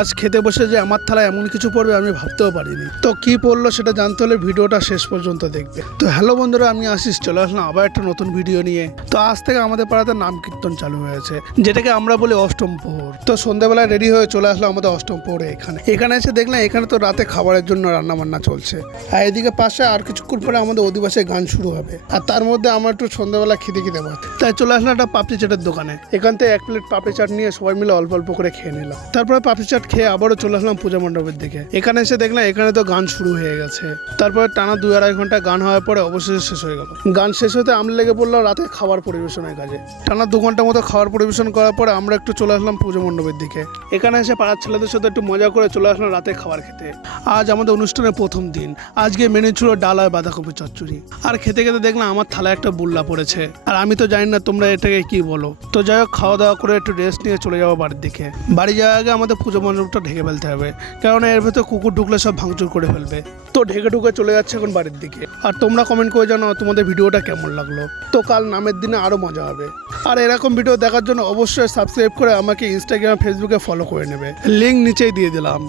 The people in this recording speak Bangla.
আজ খেতে বসে যে আমার থালায় এমন কিছু পড়বে আমি ভাবতেও পারিনি। তো কি পড়লো সেটা জানতে হলে ভিডিওটা শেষ পর্যন্ত দেখবে। তো হ্যালো বন্ধুরা, আমি আশিস চলে আসলাম আবার একটা নতুন ভিডিও নিয়ে। তো আজ থেকে আমাদের পাড়াতে নাম কীর্তন চালু হয়েছে, যেটাকে আমরা বলি অষ্টম প্রহর। তো সন্ধ্যাবেলায় রেডি হয়ে চলে আসলাম আমাদের অষ্টম প্রহরে। এখানে এসে দেখলাম এখানে তো রাতে খাবারের জন্য রান্না বান্না চলছে, আর এদিকে পাশে আর কিছুক্ষণ পরে আমাদের অধিবাসে গান শুরু হবে। আর তার মধ্যে আমার একটু সন্ধ্যাবেলা খিদে পাচ্ছে, তাই চলে আসলাম একটা পাপড়ি চাটের দোকানে। এখান থেকে 1 প্লেট পাপড়ি চাট নিয়ে সবাই মিলে অল্প অল্প করে খেয়ে নিলাম। তারপরে পাপড়ি চাট খেয়ে আবারও চলে আসলাম পূজা মণ্ডপের দিকে। এখানে এসে দেখলাম এখানে তো গান শুরু হয়ে গেছে। তারপরে টানা 2-2.5 ঘন্টা গান হওয়ার পরে অবশেষে শেষ হয়ে গেল। গান শেষ হতে আমরা লেগে পড়লাম রাতে খাবার পরিবেশনের কাজে। টানা 2 ঘন্টা মতো খাবার পরিবেশন করার পরে আমরা একটু চলে আসলাম পূজা মণ্ডপের দিকে। এখানে এসে পাড়ার ছেলেদের সাথে একটু মজা করে চলে আসলাম রাতে খাবার খেতে। আজ আমাদের অনুষ্ঠানের প্রথম দিন। আজকে মেনু ছিল ডাল আর বাঁধাকপি চচ্চড়ি। আর খেতে খেতে দেখলাম আমার থালায় একটা বুল্লা পড়েছে, আর আমি তো জানি না তোমরা এটাকে কি বলো। তো যাই হোক, খাওয়া দাওয়া করে একটু রেস্ট নিয়ে চলে যাবো বাড়ির দিকে। বাড়ি যাওয়ার আগে আমাদের পুজো মণ্ডপটা ঢেকে ফেলতে হবে, কারণ এর ভেতর কুকুর ঢুকলে সব ভাঙচুর করে ফেলবে। তো ঢেকে চলে যাচ্ছে এখন বাড়ির দিকে। আর তোমরা কমেন্ট করে জানাও তোমাদের ভিডিওটা কেমন লাগলো। তো কাল নামের দিনে আরও মজা হবে। আর এরকম ভিডিও দেখার জন্য অবশ্যই সাবস্ক্রাইব করে আমাকে ইনস্টাগ্রাম ফেসবুকে ফলো করে নেবে, লিঙ্ক নিচেই দিয়ে দিলাম।